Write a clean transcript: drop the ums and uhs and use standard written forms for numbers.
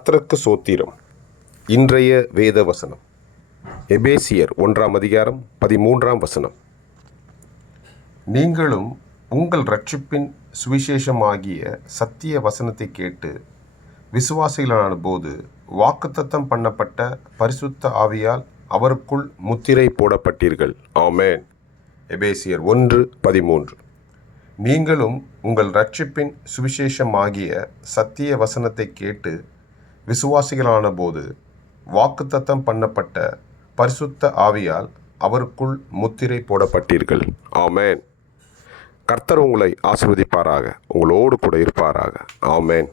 கர்த்தருக்கு சோத்திரம். இன்றைய வேத வசனம் எபேசியர் 1:13. நீங்களும் உங்கள் இரட்சிப்பின் சுவிசேஷமாகிய சத்திய வசனத்தை கேட்டு விசுவாசிகளான போது வாக்குத்தத்தம் பண்ணப்பட்ட பரிசுத்த ஆவியால் அவருக்குள் முத்திரை போடப்பட்டீர்கள். ஆமென். எபேசியர் 1:13. நீங்களும் உங்கள் இரட்சிப்பின் சுவிசேஷமாகிய சத்திய வசனத்தை கேட்டு விசுவாசிகளான போது வாக்குத்தத்தம் பண்ணப்பட்ட பரிசுத்த ஆவியால் அவருக்குள் முத்திரை போடப்பட்டீர்கள். ஆமென். கர்த்தர் உங்களை ஆசீர்வதிப்பாராக, உங்களோடு கூட இருப்பாராக. ஆமென்.